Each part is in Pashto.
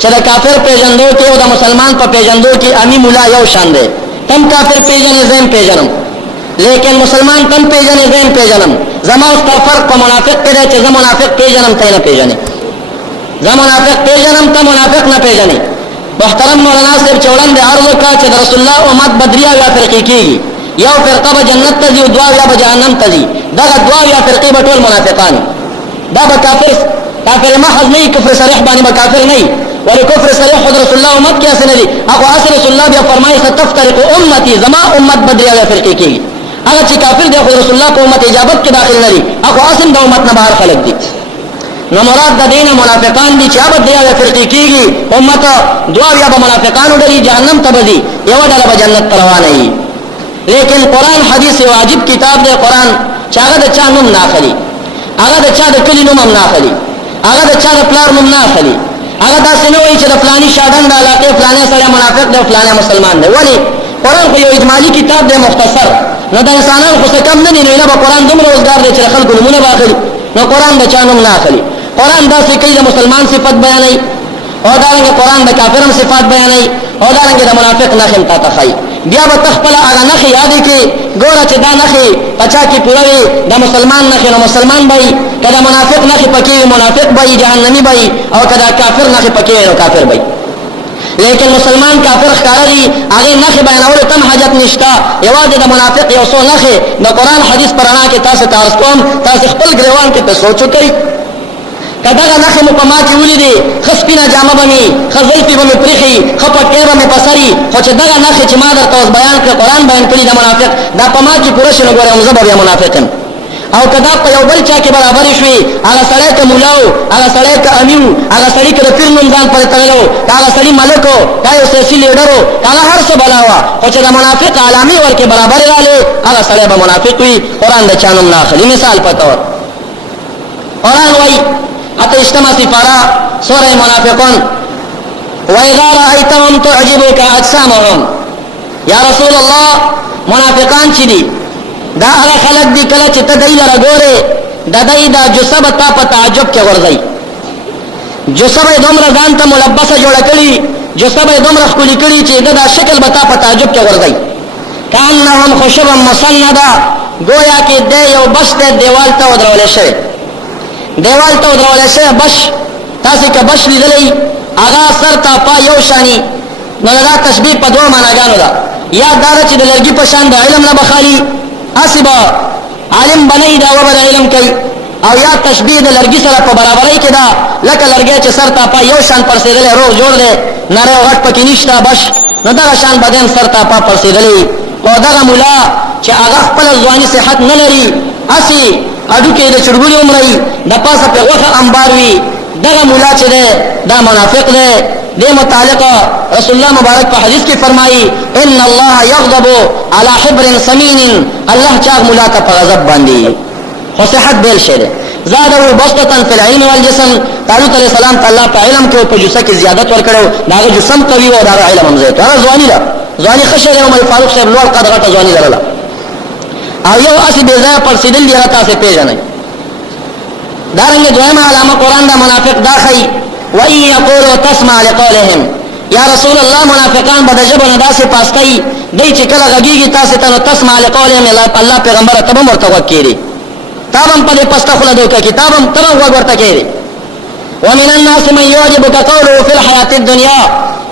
چې د کافر پیژندو کې او د مسلمان په پیژندو کې امی مولا یو شان دی. تم کافر پیژنې زم پیژنم، لیکن مسلمان تم پیژنې زم پیژنم. زما او ستا فرق په منافق کې دی چې زه منافق پیژنم ته نه پیژنې، زه منافق پیژنم ته منافق نه پیژنې. محترم مولانا صاحب چې وړاندې عرض وکړه چې د رسول الله امت بدریا یا فرقې کېږي، یو فرقه به جنت ته ځي او دوه یا به جهنم ته ځي. دغه دوه یا فرقې به ټول منافقان، دا به کافر محض نه وي، کفر صریح باندې به کافر نه وي. ولې کفر صریح خود رسول الله امت کې اسنه دي. هغه اصل رسول الله بیا فرمایي ستفترق امتي، زما امت بدریا یا فرقې کېږي. هغه چې کافر دی خو رسول الله په امت اجابت کې داخل نه دي، هغه اصل د امت نه بهر خلک دي. نو مراد د دین منافقان دي چې هغه بدریا یا فرقې کېږي، امت دوه یا به منافقانو ډېری جهنم ته به ځي، یو ډله به جنت ته روانه وي. لیکن قرآن حدیث یو عجیب کتاب دی. قرآن چې هغه د چا نوم نه اخلي، هغه د چا د کلي نوم هم نه اخلي، هغه د چا د پلار نوم نه اخلي. هغه داسې نه وایي چې د فلاني شاګان د علاقې فلاني سړی منافق دی او فلاني مسلمان دی. ولې؟ قرآن خو یو اجمالي کتاب دی مختصر. نو د انسانانو خو څه کم نه دي، نو ایله به قرآن دومره روزګار دی چې د خلکو نومونه به اخلي. نو قرآن د چا نوم نه اخلي. قرآن داسې کوي د مسلمان صفت بیانوي، او دارنګه قرآن د کافر هم صفات بیانوي، او دارنګه د منافق نښې هم تا ته ښایي. بیا به ته خپله هغه نښې یادې کړې، ګوره چې دا نښې په چا کې پوره وي، د مسلمان نښې نو مسلمان به وي، که د منافق نښې پکې وي منافق به وي، جهنمي به وي، او که د کافر نښې پکې وي نو کافر به وي. لیکن مسلمان کافر ښکاره دي، هغې نښې بیانولو ته هم حاجت نشته. یوازې د منافق یو څو نښې د قرآن حدیث په رڼا کې تاسو ته عرض کوم، تاسې خپل ګریوان کې ته سوچ وکړئ. که دغه نښې مو په ما کې ولیدې، ښه سپینه جامه به مې، ښه زلفې به مې پرېښي، ښه پټۍ به مې په سر وي، خو چې دغه نښې چې ما درته اوس بیان کړې، قرآن بیان کړي د منافق، دا په ما کې پوره شي نو ګورې زه به بیا منافق یم. او که دا په یو بل چا کې برابرې شوې، هغه سړی که ملا و، هغه سړی که امیر و، هغه سړي که د پیر نوم ځان پرې تړلی و، که هغه سړي ملک و، که یو سیاسي لیډر و، که هغه هر څه بلا وه، خو چې د منافق علامې ورکې برابرې رالې، هغه سړی به منافق وي. قرآن د چا نوم نه اخلي. مثال په طور قرآن وایي اتشتم سفارا سورہ منافقون وَإِذَا رَأَيْتَهُمْ تُعْجِبُكَ أَجْسَامُهُمْ. یا رسول الله منافقان چې دي دا هغه خلک دي کله چې ته دوی لره ګورې د دوی دا جثه به تا په تعجب کې غورځوي. جثه به یې دومره ځان ته ملبسه جوړه کړي، جثه به یې دومره ښکلي کړي چې د دا شکل به تا په تعجب کې غورځوي. کأنهم خشب مسنده، گویا کې دی یو بش دی دیوال ته ودرولی شوی، دیوال ته ودرولی شوی بش. تاسې که بش لیدلی هغه سر ته پا یو شاني، نو دا تشبیه په دوه معناګانو ده. یا دا ده چې د لرګي په شان د علم نه بخالي، هسې به عالم بنئ دا وبه د علم کوي، او یا تشبیه د لرګي سره په برابرۍ کې ده، لکه لرګی چې سر ته پا یو شان پړسېدلی روغ جوړ دی، نری او غټ پکې نشته بش، نو دغه شان بدن سر ته پا پړسېدلی. او دغه ملا چې هغه خپله ځواني صحت نه لري، هسې هډوکې د چرګونې عمرئ، د پاسه پرې غوښه انبار وي، دغه مولا چې دی دا منافق دی. دې متعلق رسول الله مبارک په حدیث کې فرمایي ان الله یغضب علی حبر سمین، الله چاغ مولا ته په غضب باندې. خو صحت بیل شی دی. زاده بسطة فی العلم والجسم، طالوت علیہ السلام ته الله په علم کې او په جسه کې زیادت ورکړو، د هغه جسم قوي و او د هغه علم هم زیات. هغه ځواني ده، ځواني ښه شی دی. عمر فاروق صاحب لوړ قد غټه ځواني لرله، او یو هسې بې ځایه پړسېدل دي، هغه تاسې پېژنئ. دارنګه دویمه علامه قرآن دا منافق دا ښیي وَإِن يَقُولُوا تَسْمَعْ لِقَوْلِهِمْ. یا رسول الله منافقان به د ژبه نه داسې پاستئ، دی چې کله غږېږي تاسې ته نو تسمع لقولهم، الله پیغمبره ته به هم ورته غوږ کېږدي، تا به هم په دې پسته خوله دوکه کړي، ته به هم غوږ ورته کېږدي. وَمِنَ النَّاسِ مَن يُعْجِبُكَ قَوْلُهُ فِي الْحَيَاةِ الدُّنْيا.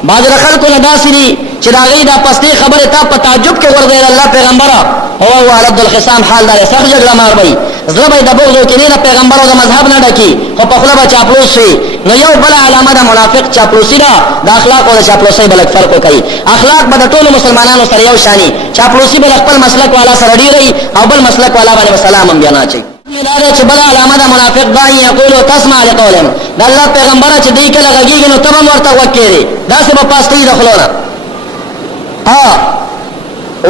بعض د خلکو نه داسې دي چې د هغوی دا پستې خبرې تا په تعجب کې غورځوي، د الله پیغمبره هو رد الخصام، حال دا دی سخت جګړه مار به وي، زړه به یې د بغض او کینې د پیغمبر او د مذهب نه ډکي، خو په خوله به چاپلوس وي. نو یو بله علامه د منافق چاپلوسي ده. د اخلاق او د چاپلوسۍ به لږ فرق وکوي. اخلاق به د ټولو مسلمانانو سره یو شاني، چاپلوسي به د خپل مسلک والا سره ډېرئ، او بل مسلک والا باندې به سلام هم بیا نه اچوي. دا ده چې بله علامه د منافق دا یقولو تسمع لقولهم، د الله پیغمبره چې دوی کله غږېږي نو ته به هم ورته غوږ کېږدې، داسې به پاستوي د خولو نه.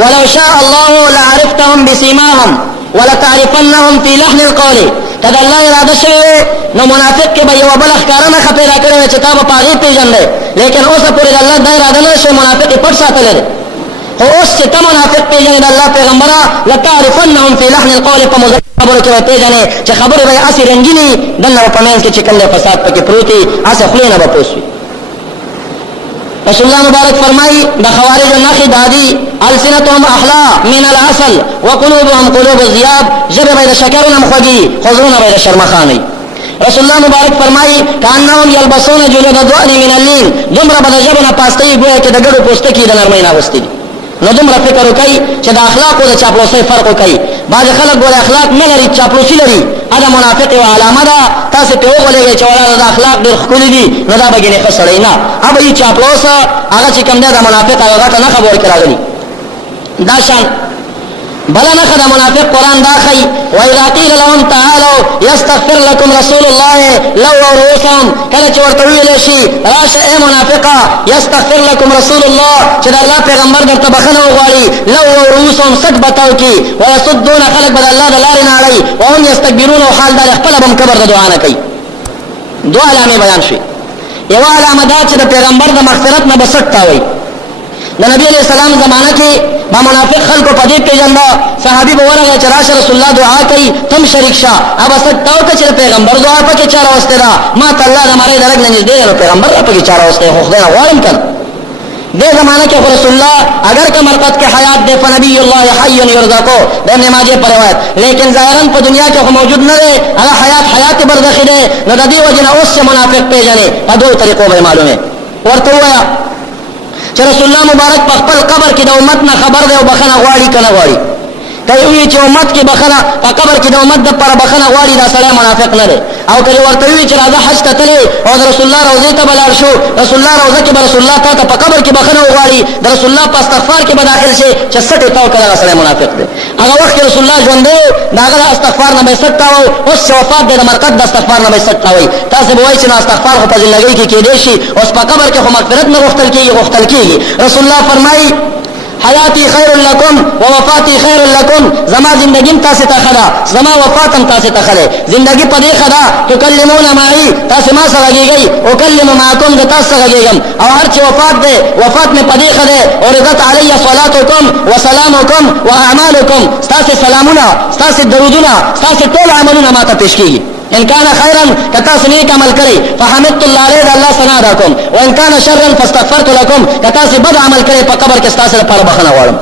ولو شاء الله لعرفتهم بسیماهم ولتعرفنهم فی لحن القول. که د الله اراده شوې نو منافق کې به یوه بله ښکاره نښه پیدا کړې وه چې تا به په هغې پېژندی، لیکن اوسه پورې د الله دا اراده نه شوې، منافق یې پټ ساتلی دی. خو اوس چې ته منافق پېژنې د الله پیغمبره، لتعرفنهم فی لحن القول، په مزل خبرو کې به پېژنې چې خبرې به یې هسې رنګینې، دننه به په منځ کې چې کوم دی فساد پکې پروت وي، هسې خولې نه به پوس وي. رسول الله مبارک فرمایي د خوارج نخي دادي السنتهم احلا من العسل وقلوبهم قلوب الذئاب، ژبه به د شکرونه مخوږي خو زړونه به د شرمخاني. رسول الله مبارک فرمایي کانهم یلبسون جلود الضأن من اللین، دومره به د ژبه نه پاستوي ګویا چې د ګډو پوستکي د نرمۍ نه اغوستي دي. نو دومره فکر وکړئ چې د اخلاقو د چاپلوسۍ فرق وکړئ. بعض خلک ګوره اخلاق نه لري، چاپلوسي لري، دا منافق یوه علامه ده. تاسې پرې وغولېږئ چې ولاړه د اخلاق ډېر ښکلي دي نو دا به ګینې ښه سړی نه، هغه یي چاپلوس، هغه چې کوم دی د منافق هغه غټه نښه به ورکې راغلي. دا شان بلا نخ دا منافق قرآن دا خی وَإِذَا قِيلَ لَهُمْ تَعَالَوْا يَسْتَغْفِرْ لَكُمْ رَسُولُ اللَّهِ لَوَّوْا رُؤُوسَهُمْ، کله چې ورته ویلی شي راشه ای منافقه یستغفر لکم رسول الله، چې د الله پیغمبر درته بخښنه وغواړي، لووا رؤوسهم سټ به تاو کي، ویصدون خلک به د الله د لارې نه اړوي، وهم یستکبرون او حال دا خپله به هم کبر د دعا نه کوي. دوه علامې بیان شوي. یوه علامه دا چې د پیغمبر د مغفرت نه به سټ تاوئ. د نبی علیہ السلام زمانه کې با منافق خلکو په دې پیژنده، صحابي به ورغی چې راشه رسول الله دعا کوي تم شریک شه، هغه سټ تاو که چې د پیغمبر دعا پکې چا راوستې ده، ما ته الله د مرۍ د رګ نه نږدې دی نو پیغمبر پکې چا راوستی، خو خدای نه غواړم که نه. دې زمانه کې خو رسول الله اگر که مرقد کې حیات دی فنبی الله حی یرزقو د ابن ماجه پر روایت، لیکن ظاهرا په دنیا کې خو موجود نه دی، هغه حیات برزخي دی. نو د دې وجې نه اوس چې منافق پیژنې په دوو طریقو به معلومې. ورته ووایه چې رسول الله مبارک په خپل قبر کې د امت نه خبر دی او بخښنه غواړي که نه غواړي. که وي چې امت کې بخښنه په قبر کې د امت دپاره بخښنه غواړي، دا سړی منافق نه دی. او که ورته وي چې راځه حج ته تللی او د رسول الله روضې ته به لاړ شو، رسول الله روضه کې به رسول الله تا ته په قبر کې بخښنه وغواړي، د رسول الله په استغفار کې به داخل شي چې سټ یې تاو کړه، هغه سړی منافق دی. هغه وخت کې رسول الله ژوندی و، د هغه د استغفار نه به یې سټ تاوه، اوس چې وفات دی د مرقد د استغفار نه به یې سټ تاوئ. تاسې به وایئ چې نه استغفار خو په زندګۍ کې کېدی شي، اوس په قبر کې خو مغفرت نه غوښتل کېږي. رسول الله فرمایي حیاتی خیر لکم و وفاتی خیر لکم، زما زندگیم تاسې ته ښه ده، زما وفاتم تاسې ته ښه دی. زندگی په دې ښه ده تکلمون معي، تاسې ما سره غږېږئ، اکلم معکم زه تاسو سره غږېږم. او هر چې وفات دی وفات مې په دې ښه دی عرضت علی صلاتکم و سلامکم و اعمالکم، ستاسې سلامونه، ستاسې درودونه، ستاسې ټول عملونه ما ته پیش کېږي. ان کان خیرا که تاسو نیک عمل کړئ فحمدت الله علیه د الله ثنا ادا کوم، وان کان شرا فاستغفرت لکم که تاسو بد عمل کړئ په قبر کې ستاسو لپاره بخښنه غواړم.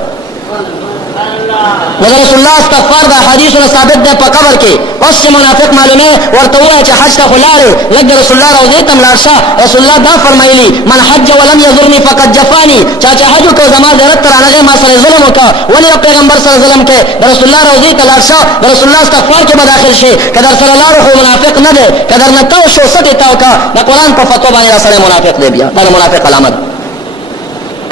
نو رسول الله استغفار د احادیثو ثابت دی په قبر کې. اوس چې منافق معلومه ورته ووایه چې حج ته خو لاړې، لږ د رسول الله روضې ته هم لاړ شه. رسول الله دا فرمایلي من حج ولم یزرني فقد جفاني، چا چې حج وکړو زما زیارت ته رانغی ما سره ظلم وکړه، ولې د پیغمبر سره ظلم کوې؟ د رسول الله روضې ته لاړ شه، د رسول الله استغفار کې به داخل شي. که در سره لاړو خو منافق نه دی، که در نه تاو شو سټې تاو که د قرآن په فتوا باندې دا سړی منافق دی. بیا دا د منافق علامه ده.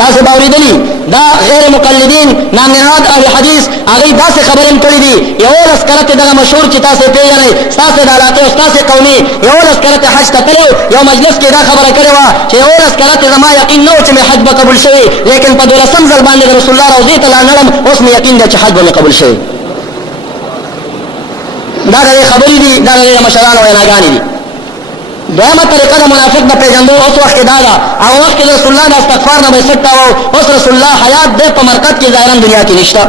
تاسو به اورېدلي دا غیر مقلدین نامنهاد اهل حدیث هغوی داسې خبرې هم کړي دي. 11 کلته دغه مشهور چې تاسې پېژنئ ستاسې د علاقې او ستاسې قومي 11 کلته حج ته تللی یو مجلس کې دا خبره کړې وه چې 11 کلته زما یقین نه و چې مې حج به قبول شوی، لیکن په 12م ځل باندې د رسول الله روضې ته لاړم، اوس مې یقین دی چې حج به مې قبول شوی. دا د دې خبرې دي، دا د دې مشرانو ویناګانې دي. دویمه طریقه د منافق د پیژندو اوس وخت کې دا ده، هغه وخت کې د رسول الله د استغفار نه به یې سټ تاوه. اوس رسول الله حیات دی په مرقد کې ظاهرا دنیا کې نشته،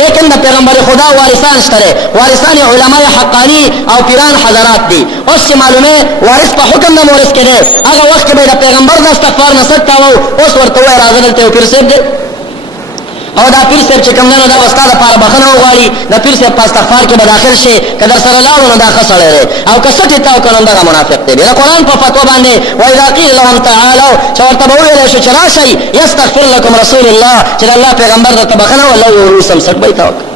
لیکن د پیغمبر خدا وارثان شته دی، وارثان علماء حقانی او پیران حضرات دي. اوس چې معلومه وارث په حکم د مورث کې دی، هغه وخت کې به د پیغمبر د استغفار نه سټ تاوه. اوس ورته وایي راځه دلته یو پیر صاحب دی او دا پیر صاحب چې کوم دی نو دا به ستا دپاره بخښنه وغواړي، د پیر صاحب په استغفار کې به داخل شي. که در سره لاړو نو دا ښه سړی دی، او که سټې تاو کړه نو دغه منافق دی. د قرآن په فتوا باندې وإذا قیل لهم تعالوا چې ورته به وویلی شو چې راشئ یستغفر لکم رسول الله، چې د الله پیغمبر درته بخښنه ولو رؤوسهم سټ به یې تاو کړه.